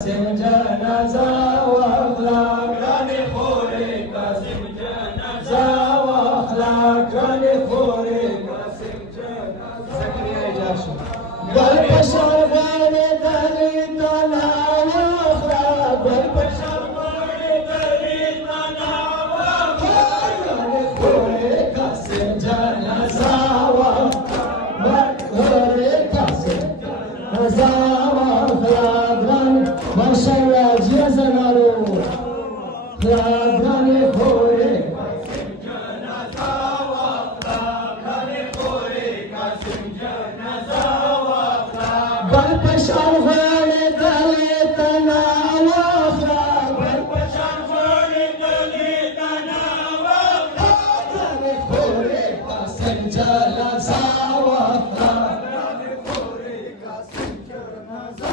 قاسم جنازه واخلا گرانی خوری قاسم جنازه واخلا گرانی خوری قاسم جنازه زکریا ایجاب شو گل پشار غانی دلی تنا واخلا گل پشار غانی دلی تنا واخلا گرانی خوری قاسم جنازه واخلا خوری قاسم جنازه واخلا ماشاءالله جزنارو خلابانی خوری قاسم جنازه واخلا خلابانی خوری قاسم جنازه واخلا بل پشان غانی دلی تنا واخلا بل پشان غانی دلی تنا واخلا خلابانی خوری قاسم جنازه واخلا خلابانی خوری قاسم جنازه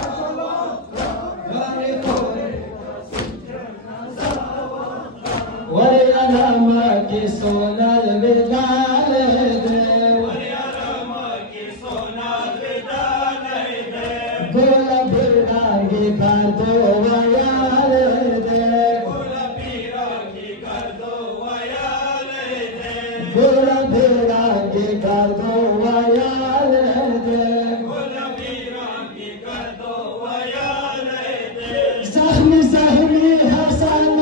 की सोनल विदाल दे की सोनल विदाल दे गोल बिरागी कर दो वयाल दे गोल बिरागी कर दो वयाल दे गोल बिरागी कर दो वयाल दे गोल बिरागी कर दो वयाल दे ज़ख्मी ज़ख्मी हसन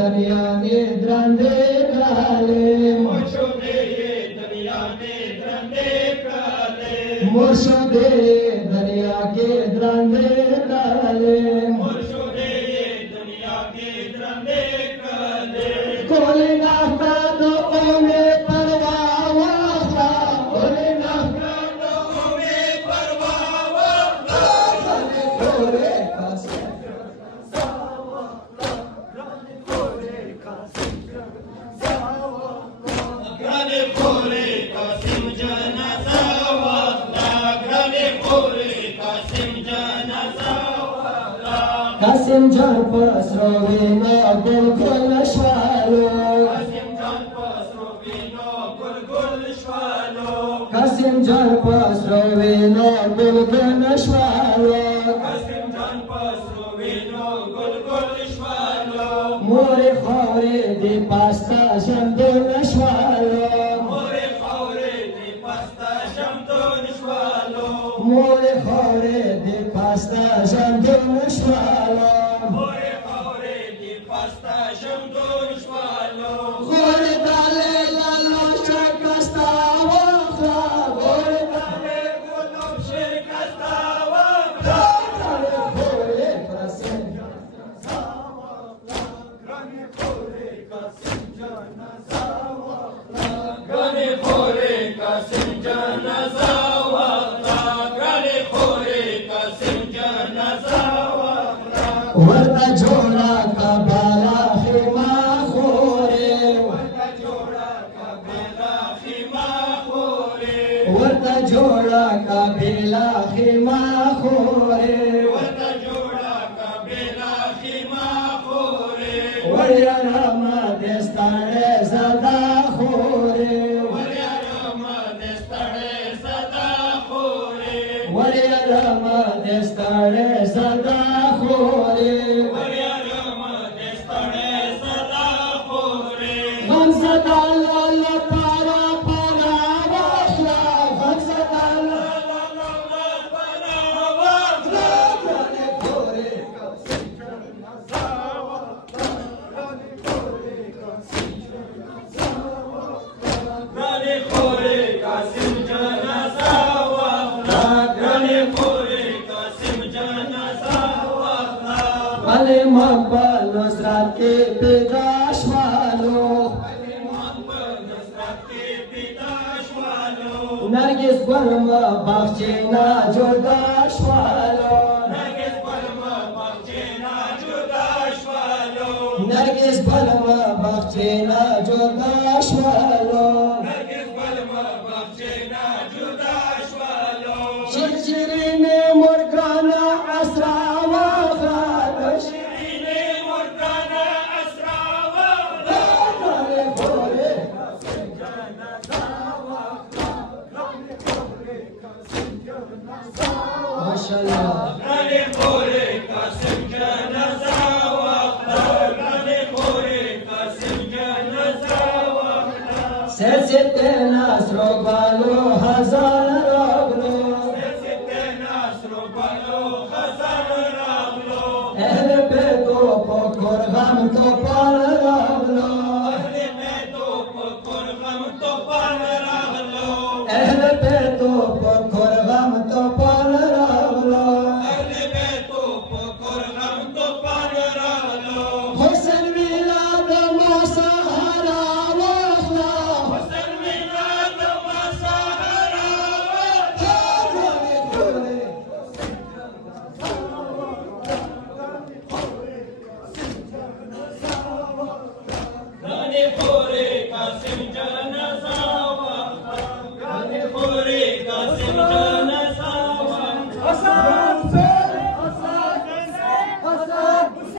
दरिया में द्रंदे काले मोशोदे दरिया में द्रंदे काले मोशोदे दरिया के द्रंदे काले मोशोदे दरिया के द्रंदे काले कोले नाफ्ता तो ओमे परवाह वाखला कोले नाफ्ता तो ओमे परवाह वाखला कोले कासे قاسم جان پس رو بینا گل گل شوالو قاسم جان پس رو بینا گل گل شوالو قاسم جان پس رو بینا گل گل شوالو قاسم جان پس رو بینا گل گل شوالو موری خوری دی پاستا شمدون شوالو موری خوری دی پاستا شمدون شوالو موری خوری دی پاستا شمدون شوالو ورتا جوڑا کا بالا خیمہ خورے ورتا جوڑا کا بیلا خیمہ خورے ورتا جوڑا کا بیلا خیمہ خورے ورتا جوڑا کا بیلا خیمہ خورے وریا راما دستاڑے زدہ خورے وریا راما دستاڑے زدہ خورے وریا راما دستاڑے زدہ خورے وریا راما دستاڑے زدہ خورے غم زدہ لالا پارہ پارہ واخلا غم زدہ لالا پارہ واخلا گرانے خورے قاسم جنازہ واخلا گرانے خورے قاسم جنازہ واخلا گرانے خورے قاسم جنازہ واخلا گرانے خورے قاسم جنازہ علی محبت نصرت کے پیداش والو علی محبت نصرت کے پیداش والو نرگس برما بخچینا جداش والو نرگس برما بخچینا جداش نرگس بلما بخچینا جدا شوالو نرگس بلما بخچینا جدا شوالو شیرین مرگانا اسرا وافرالو شیرین مرگانا اسرا وافرالو نانی خوره کاسم جانا زاوافرالو نانی خوره کاسم جانا زاوافرالو ماشاءاللہ نانی خوره کاسم جانا سیتے ناصرو بالو ہزار راغلو سیتے ناصرو بالو ہزار راغلو اہل بیتو پکر غم تو پال راغلو اہل بیتو پکر غم تو پال راغلو اہل بیتو پکر غم تو پال راغلو اہل بیتو پکر غم تو پال راغلو حسن میلاد موسی Kaasim Jana Zawa, Kaasim Jana Zawa.